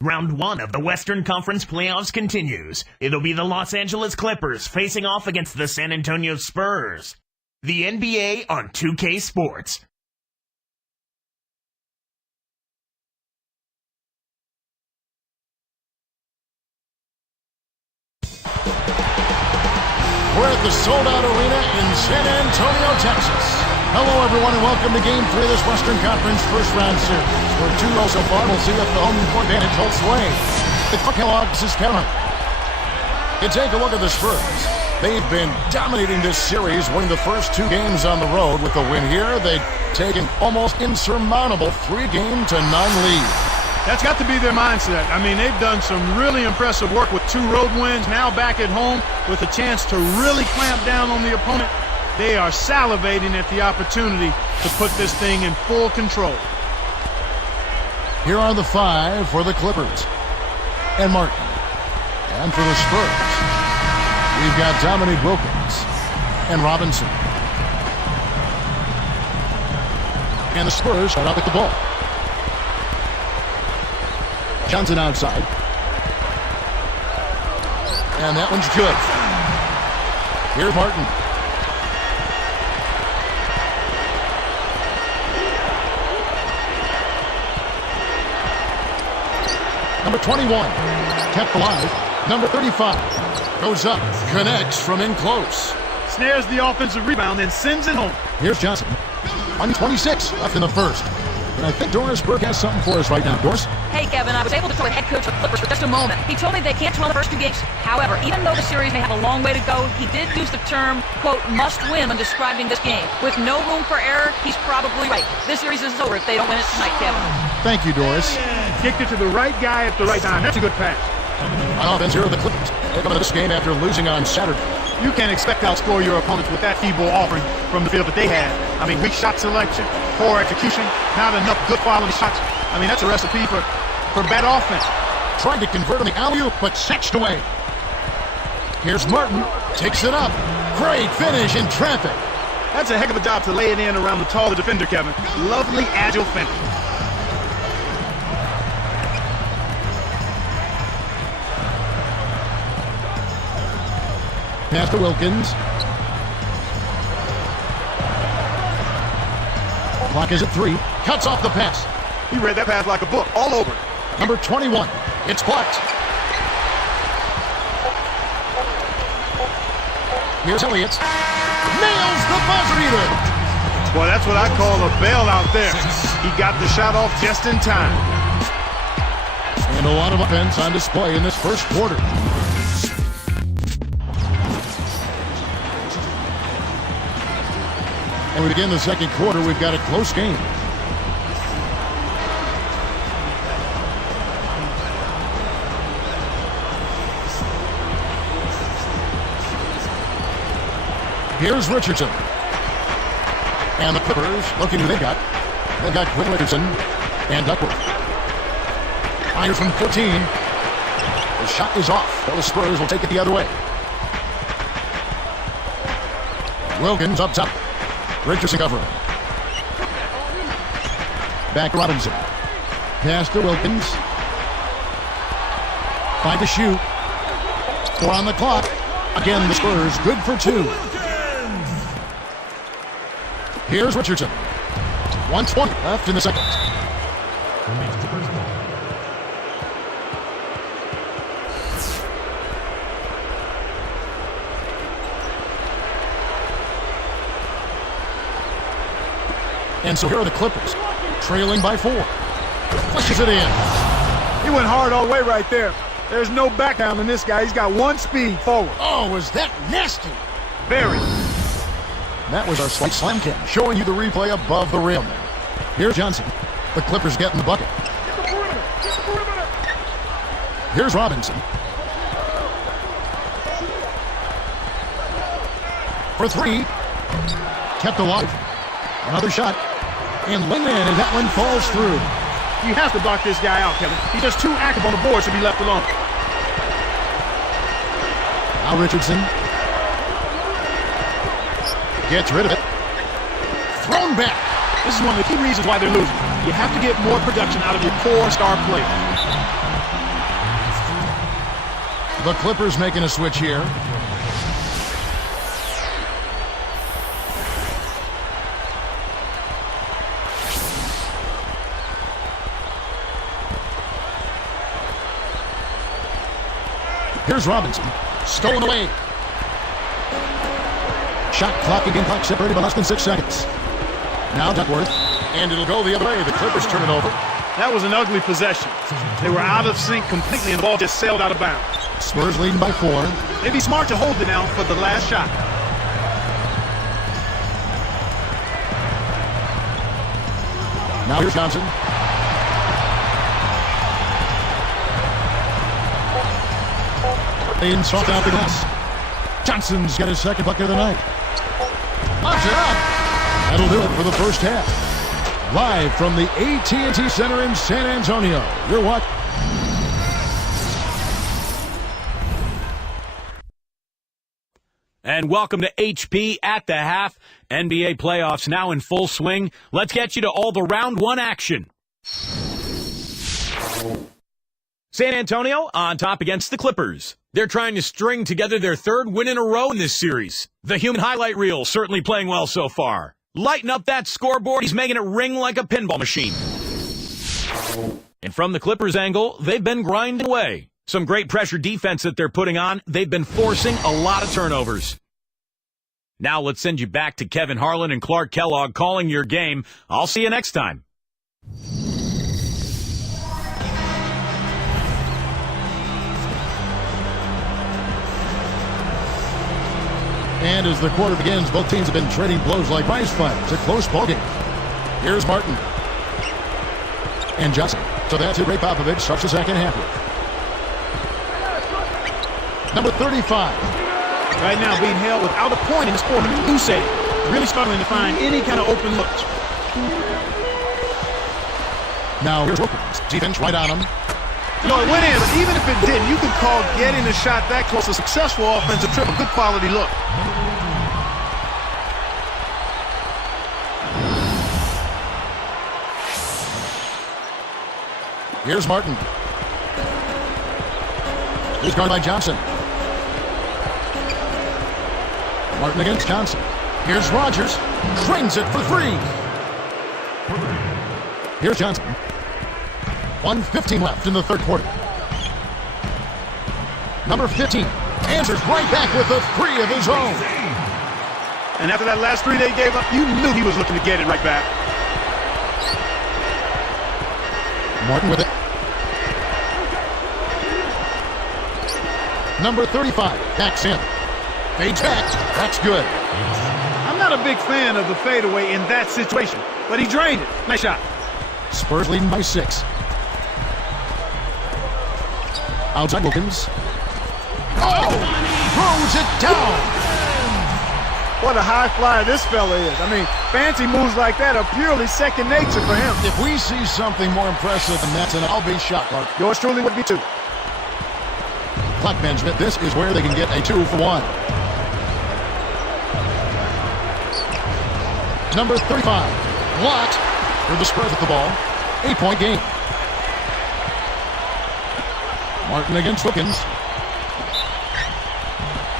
Round 1 of the Western Conference playoffs continues. It'll be the Los Angeles Clippers facing off against the San Antonio Spurs. The NBA on 2K Sports. We're at the sold-out arena in San Antonio, Texas. Hello, everyone, and welcome to Game 3 of this Western Conference first-round series. We're 2-0 so far. We'll see if the home court advantage holds sway. The Kellogg's is Kevin. You take a look at the Spurs. They've been dominating this series, winning the first 2 games on the road. With the win here, they've taken almost insurmountable 3-9 lead. That's got to be their mindset. I mean, they've done some really impressive work with 2 road wins. Now back at home with a chance to really clamp down on the opponent. They are salivating at the opportunity to put this thing in full control. Here are the 5 for the Clippers. And Martin. And for the Spurs, we've got Dominique Wilkins and Robinson. And the Spurs start out with the ball. Johnson outside. And that one's good. Here's Martin. Number 21, kept alive. Number 35, goes up, connects from in close. Snares the offensive rebound and sends it home. Here's Johnson. 1:26 left in the first. And I think Doris Burke has something for us right now. Doris? Hey, Kevin, I was able to talk with head coach of the Clippers for just a moment. He told me they can't win the first 2 games. However, even though the series may have a long way to go, he did use the term, quote, must win when describing this game. With no room for error, he's probably right. This series is over if they don't win it tonight, Kevin. Thank you, Doris. Kicked it to the right guy at the right time. That's a good pass. On offense here are the Clippers. They come into this game after losing on Saturday. You can't expect to outscore your opponents with that feeble offering from the field that they had. I mean, weak shot selection, poor execution, not enough good quality shots. I mean, that's a recipe for bad offense. Tried to convert on the alley-oop, but snatched away. Here's Martin, takes it up. Great finish in traffic. That's a heck of a job to lay it in around the taller defender, Kevin. Lovely, agile finish. Pass to Wilkins. Clock is at 3. Cuts off the pass. He read that pass like a book, all over. Number 21. It's blocked. Here's Elliott. Nails the buzzer beater. Boy, that's what I call a bailout there. He got the shot off just in time. And a lot of offense on display in this first quarter. And we begin the second quarter. We've got a close game. Here's Richardson. And the Clippers looking who they got. They've got Quinn Richardson and Duckworth. Fires from 14. The shot is off. Well, the Spurs will take it the other way. Wilkins up top. Richardson covering. Back to Robinson. Pass to Wilkins. 5 to shoot. 4 on the clock. Again, the Spurs good for 2. Here's Richardson. 1:20 left in the second. And so here are the Clippers, trailing by 4. Flushes it in. He went hard all the way right there. There's no back down in this guy. He's got one speed forward. Oh, was that nasty? Very. That was our slight slam cam, showing you the replay above the rim. Here's Johnson. The Clippers getting the bucket. Here's Robinson. For 3. Kept alive. Another shot. And Lingman, and that one falls through. You have to block this guy out, Kevin. He's just too active on the board to be left alone. Now Richardson. Gets rid of it. Thrown back. This is one of the key reasons why they're losing. You have to get more production out of your core star player. The Clippers making a switch here. Here's Robinson. Stolen away. Shot clock and game clock separated by less than 6 seconds. Now Duckworth. And it'll go the other way. The Clippers turn it over. That was an ugly possession. They were out of sync completely and the ball just sailed out of bounds. Spurs leading by 4. They'd be smart to hold it now for the last shot. Now here's Johnson. In soft out the glass. Johnson's got his second bucket of the night. Pops it up. That'll do it for the first half. Live from the AT&T Center in San Antonio. You're what? And welcome to HP at the half. NBA playoffs now in full swing. Let's get you to all the round one action. San Antonio on top against the Clippers. They're trying to string together their third win in a row in this series. The human highlight reel certainly playing well so far. Lighten up that scoreboard. He's making it ring like a pinball machine. And from the Clippers angle, they've been grinding away. Some great pressure defense that they're putting on. They've been forcing a lot of turnovers. Now let's send you back to Kevin Harlan and Clark Kellogg calling your game. I'll see you next time. And as the quarter begins, both teams have been trading blows like prize fights. It's a close ball game. Here's Martin. And Johnson. So that's it. Ray Popovich starts the second half. Number 35. Right now being held without a point in this quarter. Who said it? Really struggling to find any kind of open looks. Now here's Wilkins. Defense right on him. You know, it went in, but even if it didn't, you could call getting the shot that close a successful offensive trip, a good quality look. Here's Martin. He's guarded by Johnson. Martin against Johnson. Here's Rogers. Drains it for 3. Here's Johnson. 1:15 left in the third quarter. Number 15 answers right back with a 3 of his own. And after that last 3 they gave up, you knew he was looking to get it right back. Martin with it. Number 35 backs in. Fades back. That's good. I'm not a big fan of the fadeaway in that situation, but he drained it. Nice shot. Spurs leading by 6. Outside Wilkins. Oh! Throws it down! What a high flyer this fella is. I mean, fancy moves like that are purely second nature for him. If we see something more impressive than that, then I'll be shocked, Clark. Yours truly would be too. Clock management. This is where they can get a 2 for 1. Number 35. Watt for the Spurs with the ball. 8-point game. Martin against Wilkins.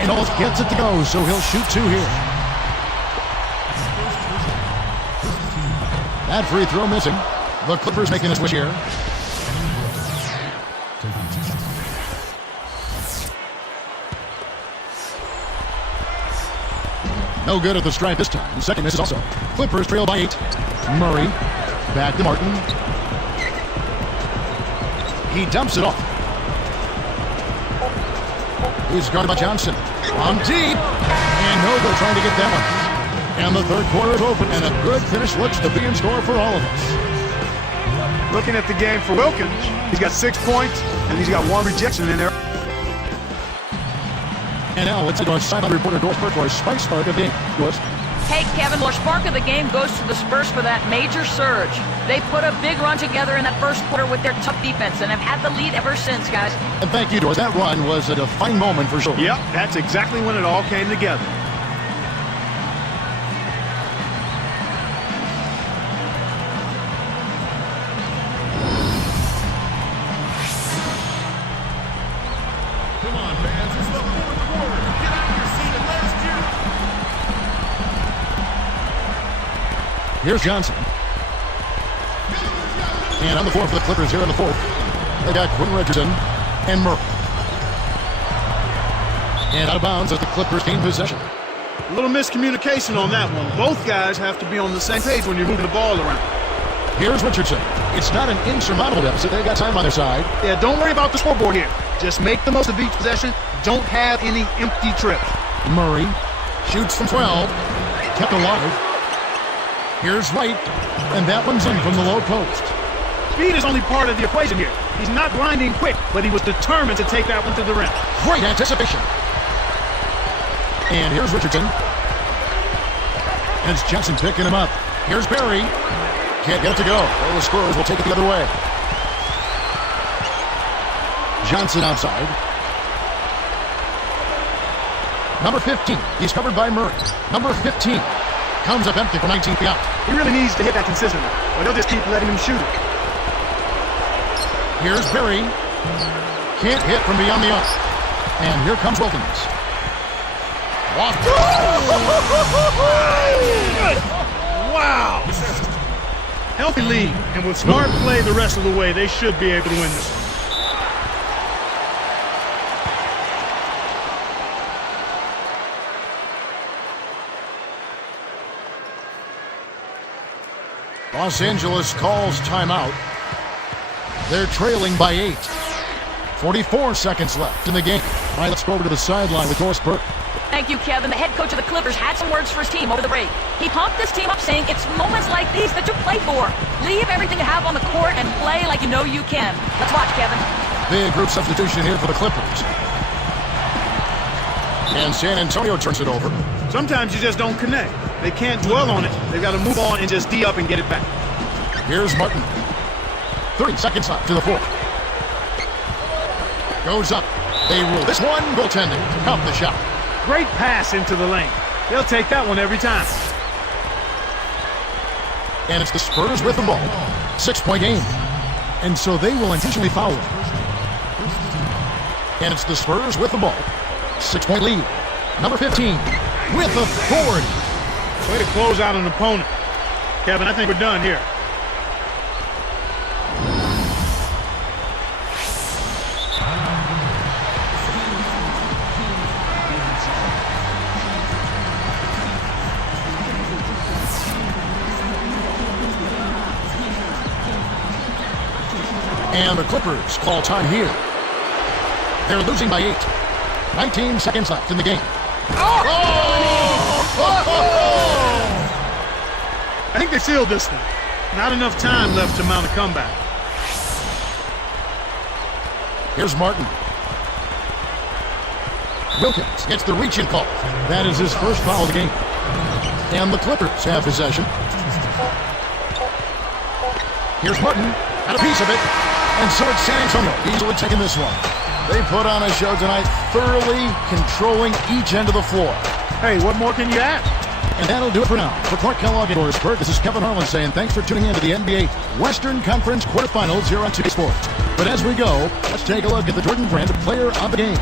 And almost gets it to go, so he'll shoot 2 here. That free throw missing. The Clippers making a switch here. No good at the stripe this time. Second miss is also. Clippers trail by 8. Murray. Back to Martin. He dumps it off. He's guarded by Johnson. On deep. And no good trying to get that one. And the third quarter is open. And a good finish looks to be in store for all of us. Looking at the game for Wilkins, he's got 6 points, and he's got 1 rejection in there. And now let's get our sideline reporter, Doris Burke, for a spike spark of the game. Doris. Hey, Kevin, our spark of the game goes to the Spurs for that major surge. They put a big run together in that first quarter with their tough defense and have had the lead ever since, guys. And thank you, Doris. That run was a defining moment for sure. Yep, that's exactly when it all came together. Come on, Here's Johnson. And on the floor for the Clippers here in the fourth, they got Quinn Richardson and Murray. And out of bounds as the Clippers gain possession. A little miscommunication on that one. Both guys have to be on the same page when you're moving the ball around. Here's Richardson. It's not an insurmountable deficit. They got time on their side. Yeah, don't worry about the scoreboard here. Just make the most of each possession. Don't have any empty trips. Murray shoots from 12. Kept alive. Here's Wright. And that one's in from the low post. Speed is only part of the equation here. He's not grinding quick, but he was determined to take that one to the rim. Great anticipation. And here's Richardson. And it's Johnson picking him up. Here's Barry. Can't get it to go. Well, the Spurs will take it the other way. Johnson outside. Number 15. He's covered by Murray. Number 15 comes up empty for 19 feet out. He really needs to hit that consistently, or they'll just keep letting him shoot it. Here's Barry. Can't hit from beyond the arc. And here comes Wilkins. Wow! Healthy lead, and with smart play the rest of the way, they should be able to win this. Los Angeles calls timeout. They're trailing by 8. 44 seconds left in the game. All right, let's go over to the sideline with Doris Burke. Thank you, Kevin. The head coach of the Clippers had some words for his team over the break. He pumped this team up saying it's moments like these that you play for. Leave everything you have on the court and play like you know you can. Let's watch, Kevin. Big group substitution here for the Clippers. And San Antonio turns it over. Sometimes you just don't connect. They can't dwell on it. They've got to move on and just D up and get it back. Here's Martin. 30 seconds left to the fourth. Goes up. They rule this one. Goaltending. Count the shot. Great pass into the lane. They'll take that one every time. And it's the Spurs with the ball. 6-point game. And so they will intentionally foul it. And it's the Spurs with the ball. 6-point lead. Number 15 with authority. Way to close out an opponent. Kevin, I think we're done here. And the Clippers call time here. They're losing by 8. 19 seconds left in the game. I think they sealed this thing. Not enough time left to mount a comeback. Here's Martin. Wilkins gets the reach-in call. That is his first foul of the game. And the Clippers have possession. Here's Martin. Got a piece of it. And so it's San Antonio easily taking this one. They put on a show tonight, thoroughly controlling each end of the floor. Hey, what more can you add? And that'll do it for now. For Clark Kellogg and Doris Burke, this is Kevin Harlan saying thanks for tuning in to the NBA Western Conference quarterfinals here on 2K Sports. But as we go, let's take a look at the Jordan Brand Player of the Game.